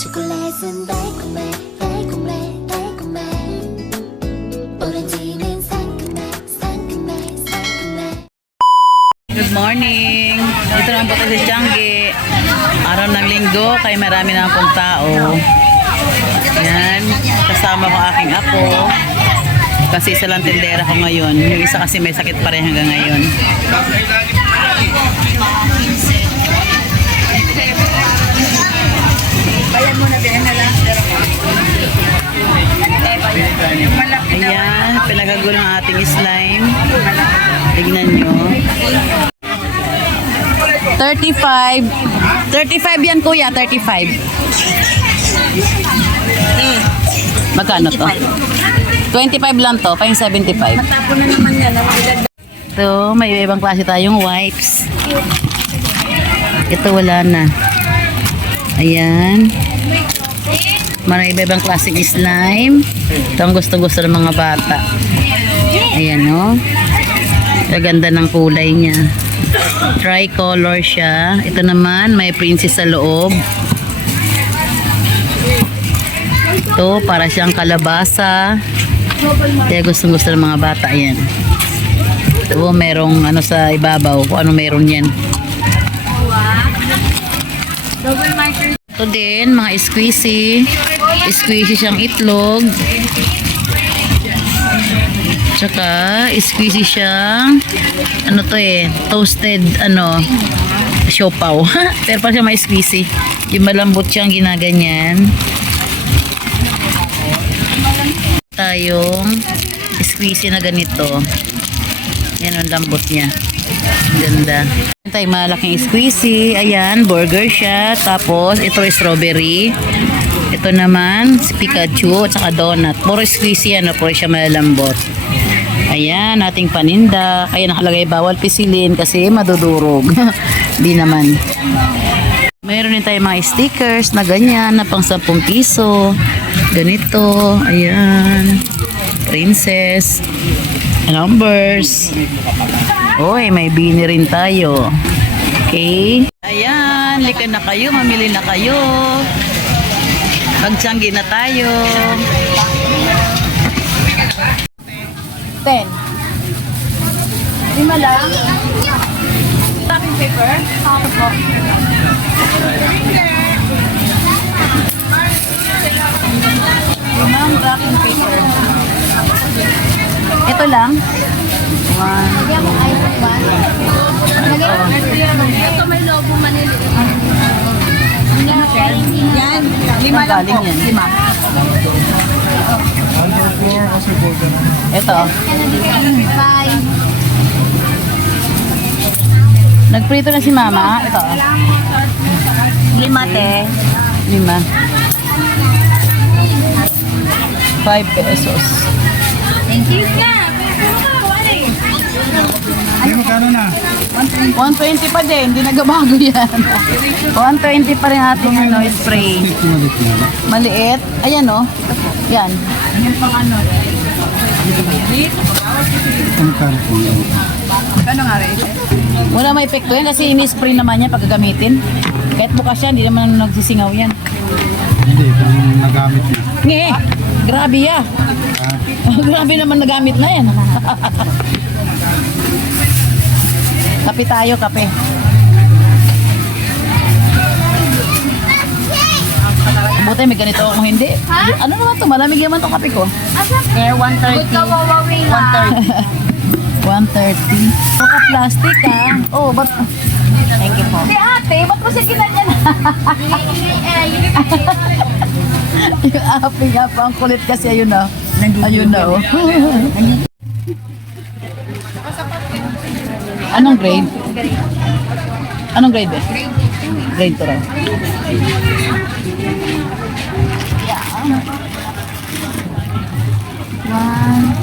초콜릿은 달콤해 달콤해 달콤해 오렌지는 상큼해 상큼해 상큼해. Good morning! Dito naman po tayo sa Changi. Araw ng linggo, kaya marami na pong tao. Yan, kasama ko aking apo. Kasi isa lang tindera ko ngayon. Yung isa kasi may sakit pa rin hanggang ngayon. Bayan mo na din na lang. Ayan, pinagagulo ng ating slime. Tignan nyo. 35. 35 yan kuya, 35. Magkano to? 25 lang to, pa yung 75. Matapon na naman yan. Ito, may ibang klase tayong wipes. Ito wala na. Ayan. May ibang klaseng slime. Ito ang gusto-gusto ng mga bata. Ayan o. Gaganda ng kulay niya. Tricolor siya. Ito naman, may princess sa loob. Ito, para siyang kalabasa. Kaya gustong-gusto ng mga bata yan. Ito, merong ano sa ibabaw. Kung ano meron yan. Ito din, mga squishy. Squishy siyang itlog. Tsaka, squishy siyang ano to toasted, siopaw. Pero pa siya may squishy. Yung malambot siyang ginaganyan. Tayong squishy na ganito. Yan ang lambot niya. Ganda. Tayo malaking squishy. Ayan, burger siya. Tapos, ito strawberry. Ito naman, si Pikachu at saka donut. Puro squishy yan. Puro siya malalambot. Ayan, ating paninda. Kaya nakalagay bawal pisilin kasi madudurog. Di naman. Mayroon din tayo mga stickers na ganyan na pang 10 piso. Ganito. Ayan. Princess. Numbers. Oy, may bini rin tayo. Okay. Ayan, lika na kayo. Mamili na kayo. Magtiyanggi na tayo. 10. 5 lang. Wrapping paper. Ako po. Limang wrapping paper. Ito lang. Ito may logo Manila. Yan. 5 lang Galing po. yan. 5. Ito. 5. Nagprito na si mama. Ito. 5 te. 5. 5 pesos. Thank you. Hindi magkano na? 120 pa din. Hindi nagabago yan. 120 pa rin ating spray. Maliit. Ayan o. Yan. Magkano po yan? Ano nga rin? Wala may epekto yan kasi ini-spray naman yan pag gagamitin. Kahit bukas yan, hindi naman nagsisingaw yan. Hindi, kung nagamit na. Nge! Grabe ya. Grabe naman nagamit na yan. Kape tayo, kape. Buti may ganito ako hindi. Ano naman to? Malamig naman tong kape ko. Kaya 130. 130. Baka plastic Oh, ba't? Thank you po. Hindi ate, ba't mo siya kinanyan? Yung api nga pa, ang kulit kasi ayun na. Ayun na oh. Anong grade? Anong grade eh? Grade 2 raw.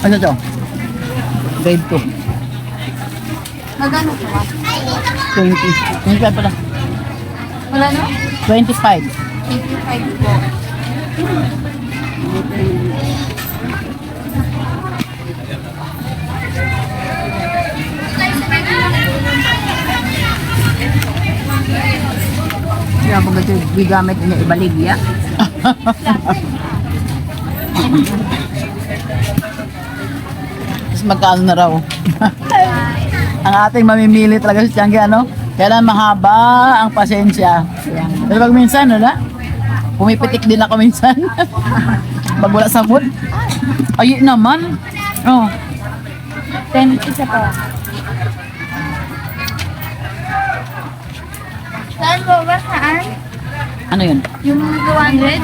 Ano to? Grade 2. Magano po? 20. 25 pala. Wala no? 25. 85 po. na pag ito gigamit niya ibaligya. Tapos magkano na raw. Ang ating mamimili talaga si Tiangge, ano? Kailan mahaba ang pasensya. Pero pag minsan, wala. Pumipitik din ako minsan. Pag wala sa mood. Ay, naman. Oh. 10 isa pa. Saan po ba? Saan? Ano yun? Yung 200?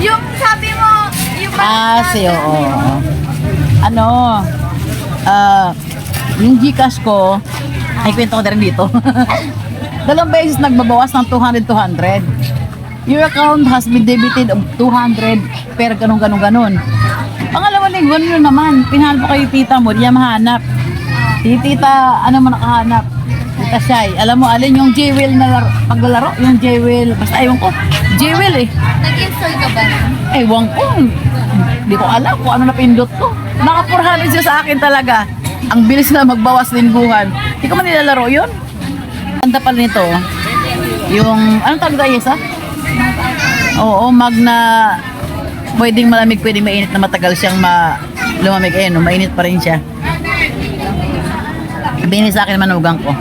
Yung sabi mo, yung Oo. Ano? Yung Gcash ko, ay kwento ko na rin dito. 2 beses nagbabawas ng 200. Your account has been debited of 200 per ganun. Pangalawa linggo nyo naman, pinahal pa kayo tita mo, di niya mahanap. Tita, ano mo nakahanap? Tita Shai, alam mo, alin yung J-Will na paglalaro? Yung J-Will, basta ayaw ko, J-Will eh. Nag-install ka ba? Ewan ko, hindi ko alam kung ano napindot ko. Naka 400 siya sa akin talaga. Ang bilis na magbawas lingguhan. Hindi ko man nilalaro yun. Ganda pala nito. Yung, anong tawag tayo isa? Oo, Magna. Pwedeng malamig, pwedeng mainit na matagal siyang lumamig. Ayan, no, mainit pa rin siya. Bini sa akin manugang ko.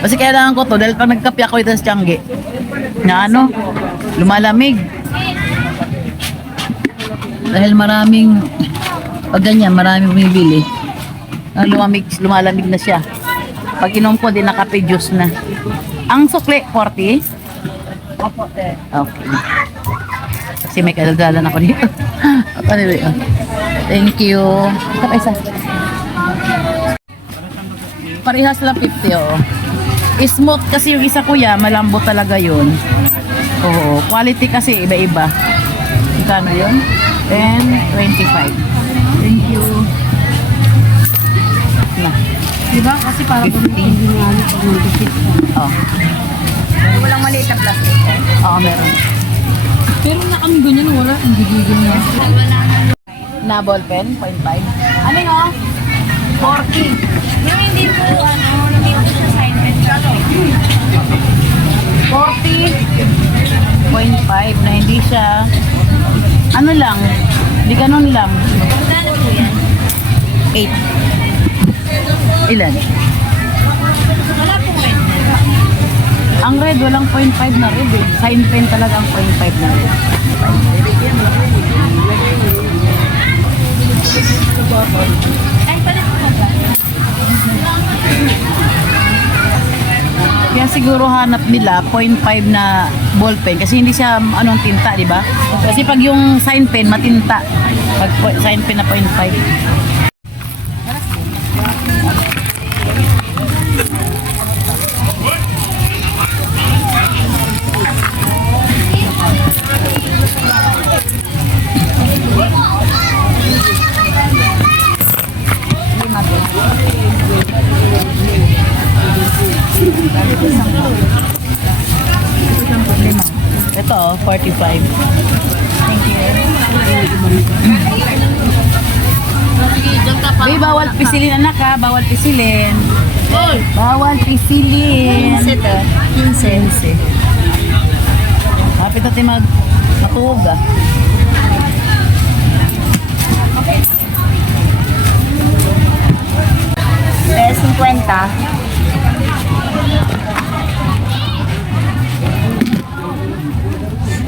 Kasi kailangan ko to dahil pag nagkape ako ito sa Tiangge, na ano, lumalamig. Dahil maraming, pag ganyan, maraming bumibili. Lumalamig na siya. Pag inom ko, di nakape juice na. Ang sukli, 40? Opo, Okay. Kasi may kaldalan ako dito. Anyway, thank you. Ito pa isa. Parehas lang 50, oh. Smooth kasi yung isa kuya, malambot talaga yun. Oo, quality kasi iba-iba. Magkano yun? 10, 25. Thank you. Na. Diba? Kasi para 50. hindi nga ano pag mag-fit. Oh. Walang maliit na plastic. Oo, meron. Pero na kami ganyan, wala. Hindi gigil na. Na ballpen, 0.5. Ano no? 40. Yung hindi po, hindi po siya sign pen. 40.5 na hindi siya ano lang, hindi ganun lang. Magkano po yan? 8. Ilan? Wala pong red. Ang red, walang 0.5 na red eh. Sign pen talaga ang 0.5 na red. Ay, palit po ba? Kaya siguro hanap nila 0.5 na ballpen kasi hindi siya anong tinta, di ba? Kasi pag yung sign pen matinta. Pag sign pen na 0.5. Ito, 45. Thank you. Babe, bawal pisilin anak ha. Bawal pisilin. Bawal pisilin. 15. Kapit natin matuog ah. Peso 50.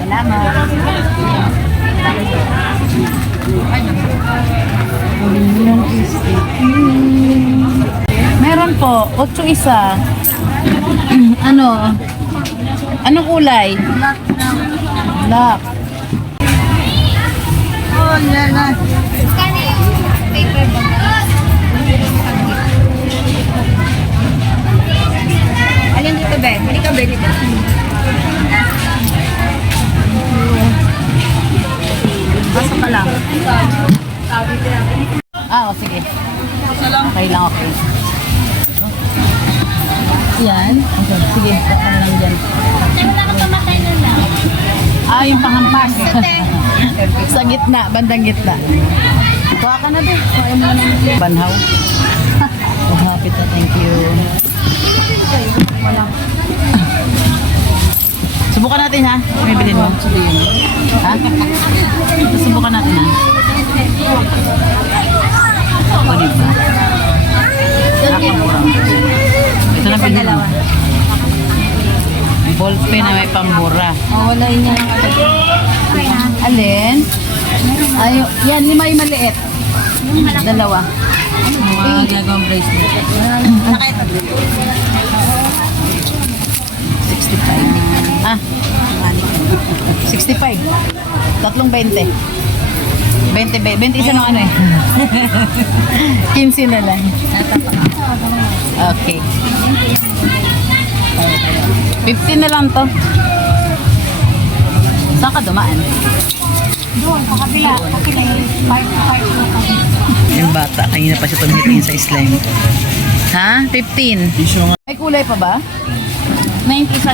Salamat. Meron po, 8 isa. Ano? Anong kulay? Black. Oh, lala. Kani paper ba? Alin dito, be? Hindi ka, be, dito. Basta ka lang. Sige. Okay lang, okay. Yan. Okay, sige. Baka lang dyan. Yung nakakamatay na lang. Yung panghampas. Sa gitna, bandang gitna. Kuha ka na din. Kuha mo na ng banhaw. Happy to, thank you. natin ha. May bilhin mo. Ha? Susubukan natin ha. O, diba? Nakamurang. Ito na bilhin mo. Ballpen na may pambura. Wala yun nga. Alin? Ay, yan, 5 yung maliit. Dalawa. Mga ginagawang bracelet. 65. Ah. 65. Tatlong 20. 20 isa ng ano eh. 15 na lang. Okay. 15 na lang to. Saan ka dumaan? Doon, sa kabila. Kapila yung part Yung bata, kanina pa siya tumitingin sa slime. Ha? 15. May kulay pa ba? 90 sa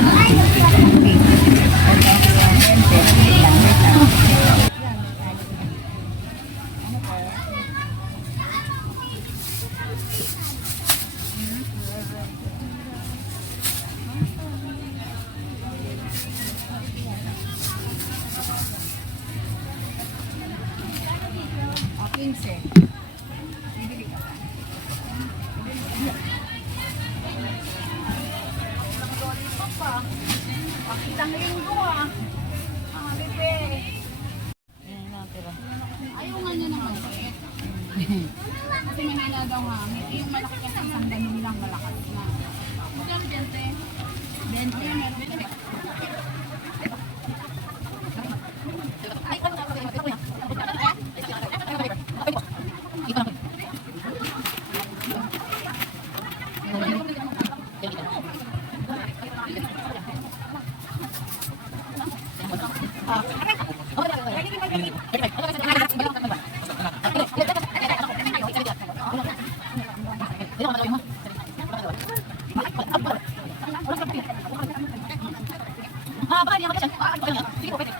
Ayaw nga niya ng maliit. Kasi Manila daw nga. Yung malaki kasi isang ganun lang malakas na. Magkano 20? 20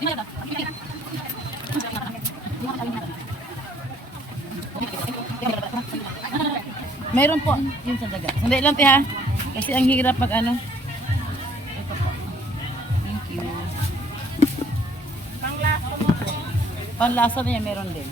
meron. Meron po. Yun sa daga. Sandali lang, ha. Kasi ang hirap pag ano. Ito po. Thank you. Panglasa na yan, meron din.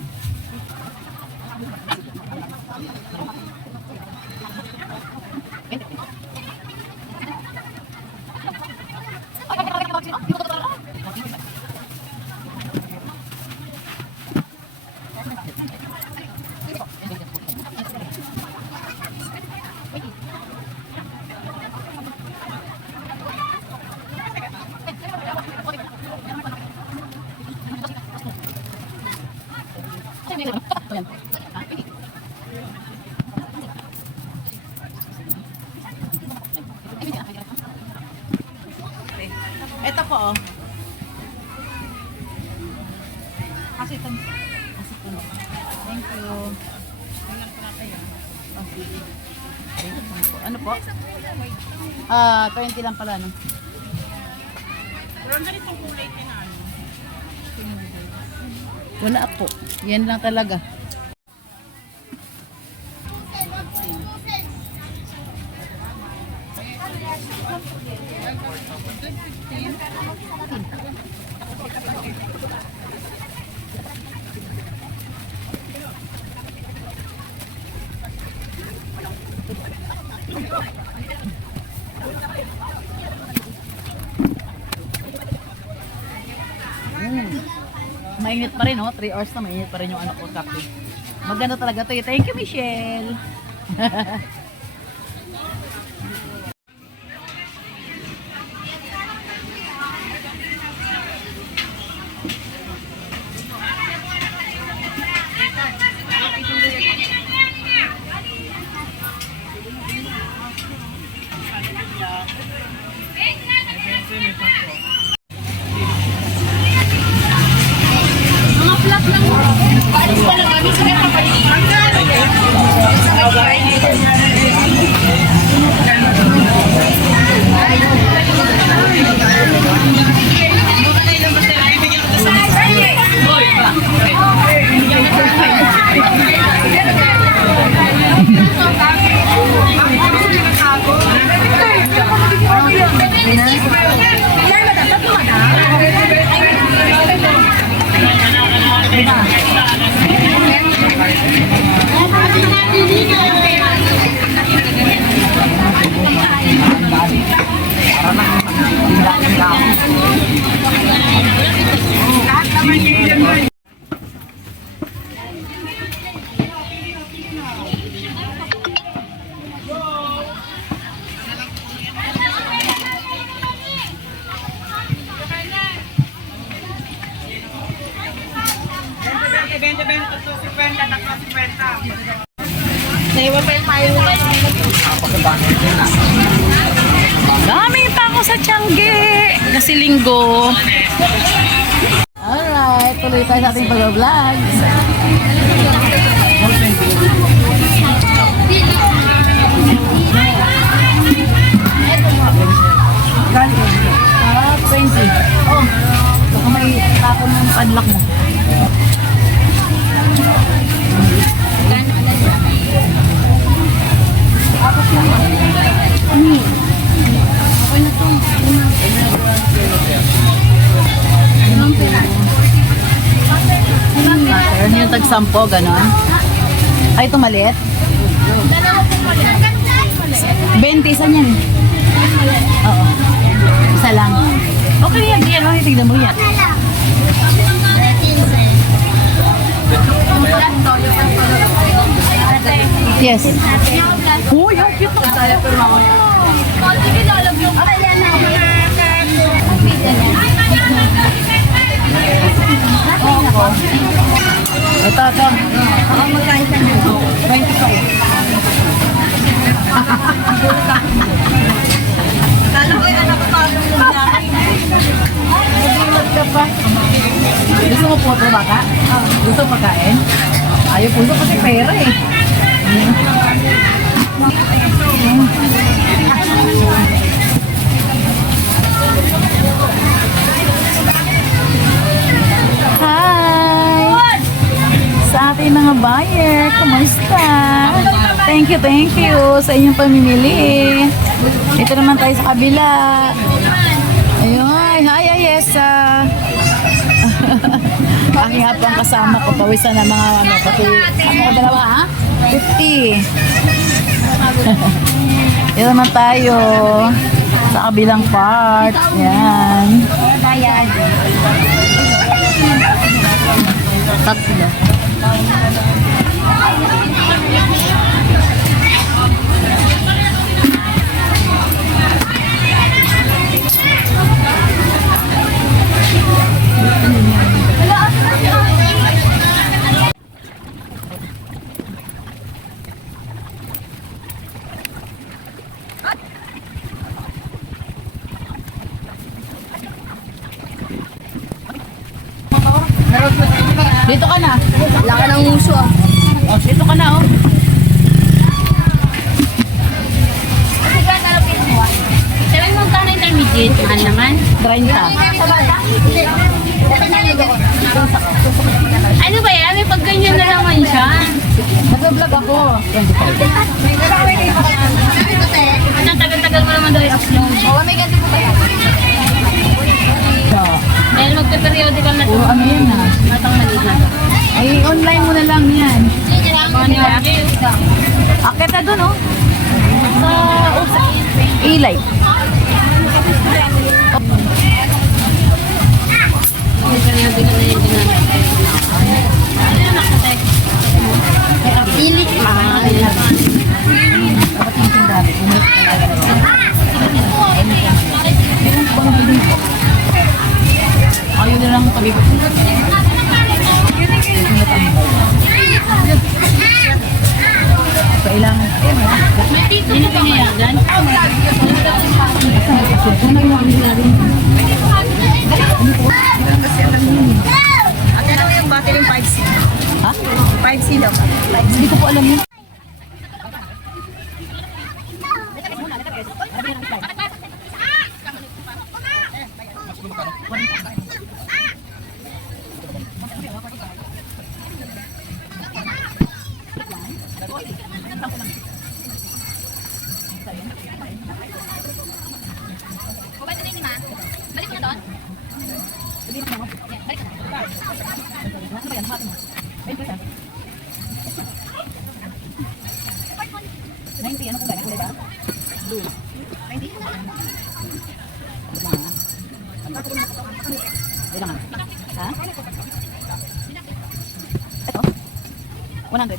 Ito po, oh. Kasi ito. Thank you. Ano po? 20 lang pala, no? Pero ganitong kulay tinano. Wala po. Yan lang talaga. Mainit pa rin, oh. 3 hours na mainit pa rin yung anak ko kape. Maganda talaga to. Thank you, Michelle. Mga flat lang. Balis pa lang kami sa kapatid. Daming tao sa Tiangge kasi linggo. Alright, tuloy tayo sa ating pag-vlog. Ah, 20. Oh, baka may tapon ng padlock mo. Meron yung tag-sampo, gano'n. Ay, ito maliit? 20, isa niyan. Oo. Isa lang. Okay yan, yan. Okay, tignan mo yan. Yes. Uy, ang cute ng diaper mo. Ito. Ang magkain ka nyo. 25. Kala ko yung anak ko parang nagulat ka pa. Gusto mo po ito baka? Gusto mo pagkain? Ayaw po ito kasi pera eh. Hi! Sa ating mga buyer, kumusta? Thank you sa inyong pamimili. Ito naman tayo sa kabila. Ayun, hi Ayesa. Aking hapang kasama ko, pawisan ng mga ano, pati, ano dalawa ha? 50. Ito naman tayo sa kabilang part. Yan. Bayad. Tatlo. Dito ka na. Laka ng uso ah. Oh, dito ka na oh. Sabi mo magkano intermediate? Mahal naman. 30. Ano ba yan? May pag ganyan na naman siya. Nag-vlog ako. 25. Ang tagal-tagal mo naman daw i-upload. Oo, may ganti po ba yan? So, Dahil magpe-periodical na ito. puro ano yan ha. Matang maliit na ito. Ay, online mo na lang yan. Ano? Akit na dun oh. Sa E-Light. Periodical na yung ginagawa. Pilit mahal. Dapat yung tindahan. Bumalik ka na. Ayaw na lang pag kailangan. May pito na ba nga yan? Ano yung battery 5C? Ha? 5C daw. Hindi ko po alam yun. Ha? Ito? 100.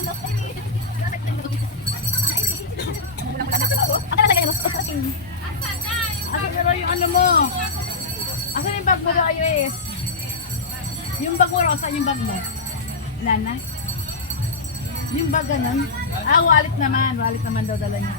Asan na yung ano mo? Asan yung bag mo daw, iOS? Yung bag mo, saan yung bag mo? Wala na? Yung bag ganun? Ah, wallet naman. Wallet naman daw dala niya.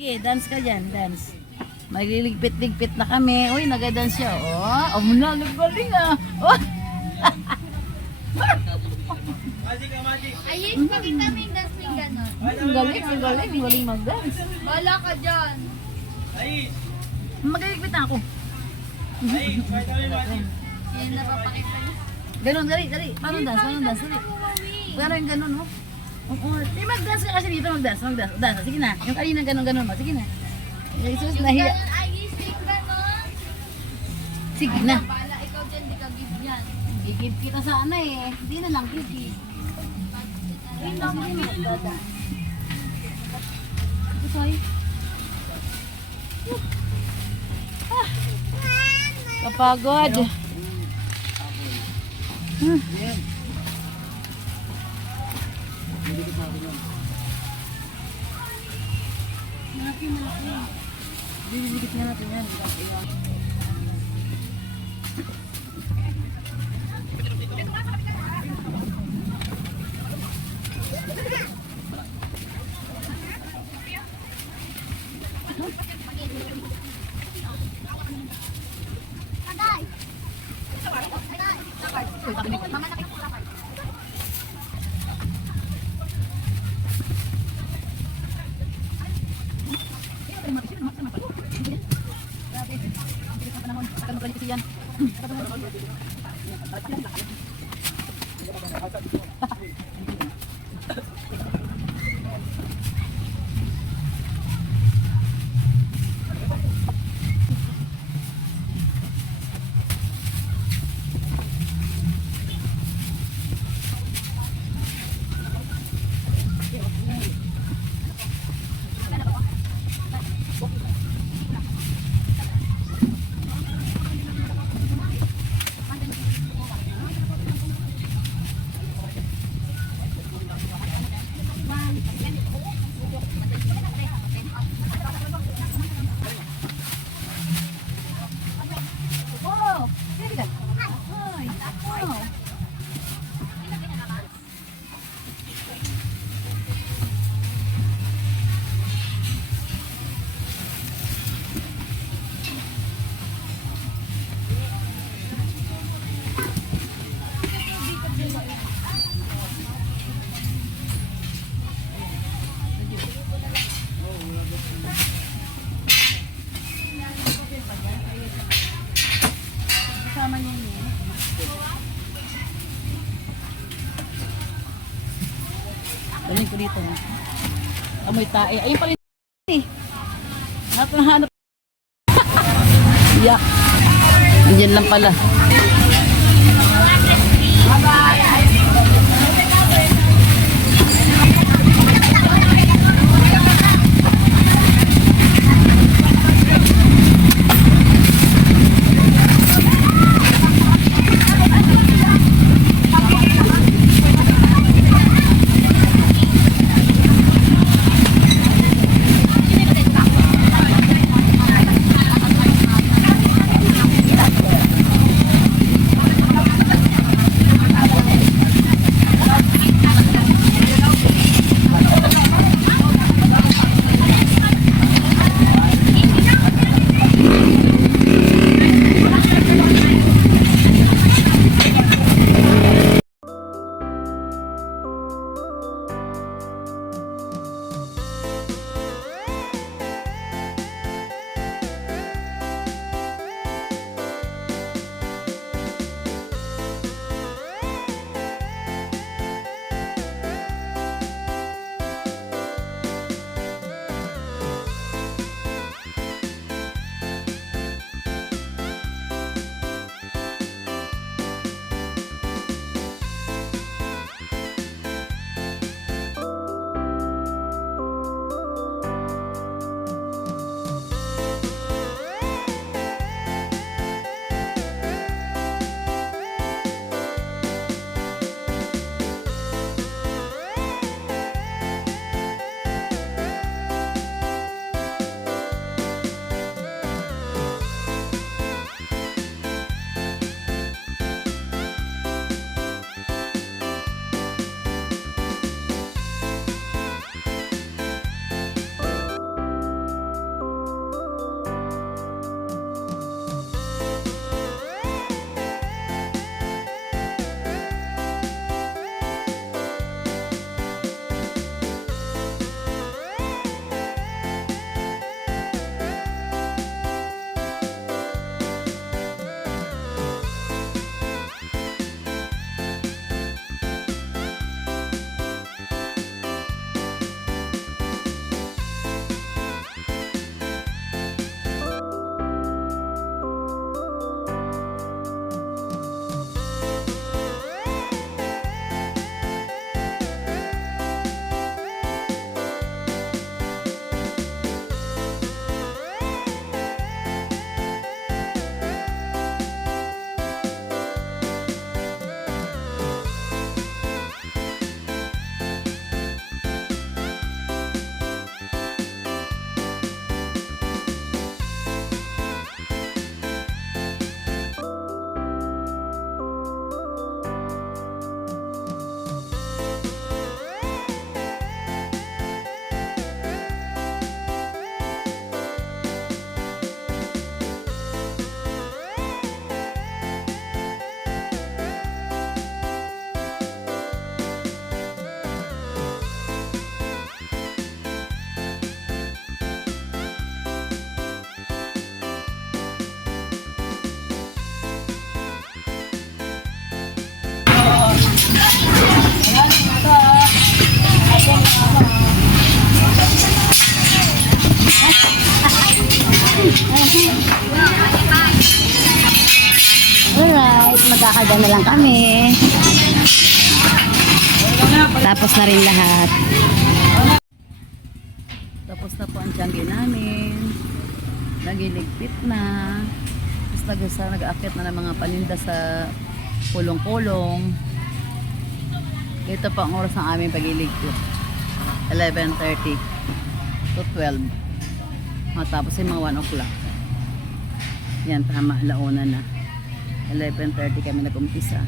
Sige, dance ka dyan, dance. Magliligpit-ligpit na kami. Uy, nagadance siya. Oh, muna, nagaling ah. Oh. Ayun, pakita mo yung dance ng gano'n. Ang galing, ang galing. Ang galing mag-dance. Wala ka dyan. Magaligpit na ako. Yan napapakita niya. Ganon, dali, dali. Paano dance? Paano dance? Dali. Paano yung ganon, oh? Oo. Di mag-dance ka kasi dito, mag-dance. Mag-dance. Dance. Sige na. Yung kanina ganon-ganon mo. Sige na. Jesus, nahiya. Ganun, ay, isip gano'n. Sige na. Bala, ikaw dyan, di ka give yan. Gigib kita sana eh. Hindi na lang gigib. Ayun lang, hindi mo magdadance. Ito sa'yo. Kapagod. Didikit nga natin yan. Galing ko dito. Amoy tae. Ayun pala yung eh. Hanap. Yak. Andiyan lang pala. Alright, magkakada na lang kami. Tapos na rin lahat. Tapos na po ang tiyanggi namin. Nagiligpit na. Tapos nag-aakyat na ng mga paninda sa pulong-pulong. Ito pa ang oras ng aming pagiligpit. 11:30 to 12. Matapos ay mga 1 o'clock. Yan, tama, alauna na. 11:30 kami nag-umpisa.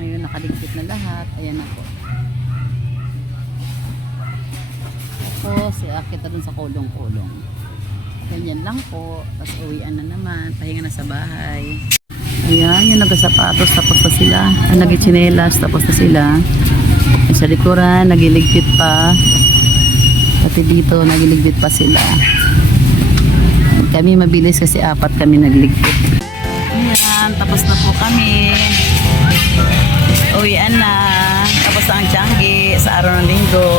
Ngayon nakaligpit na lahat. Ayan na po. Tapos, aakyat na dun sa kulong-kulong. Ganyan lang po. Tapos uwian na naman. Pahinga na sa bahay. Ayan, yung nagsasapatos. Tapos na sila. Ang nagichinelas. Tapos na sila. Yung sa likuran, nagiligpit pa. Pati dito, nagiligpit pa sila. Kami mabilis kasi 4 kami nagligpit. Ayan, tapos na po kami. Uwian na. Tapos na ang tiyanggi sa araw ng linggo.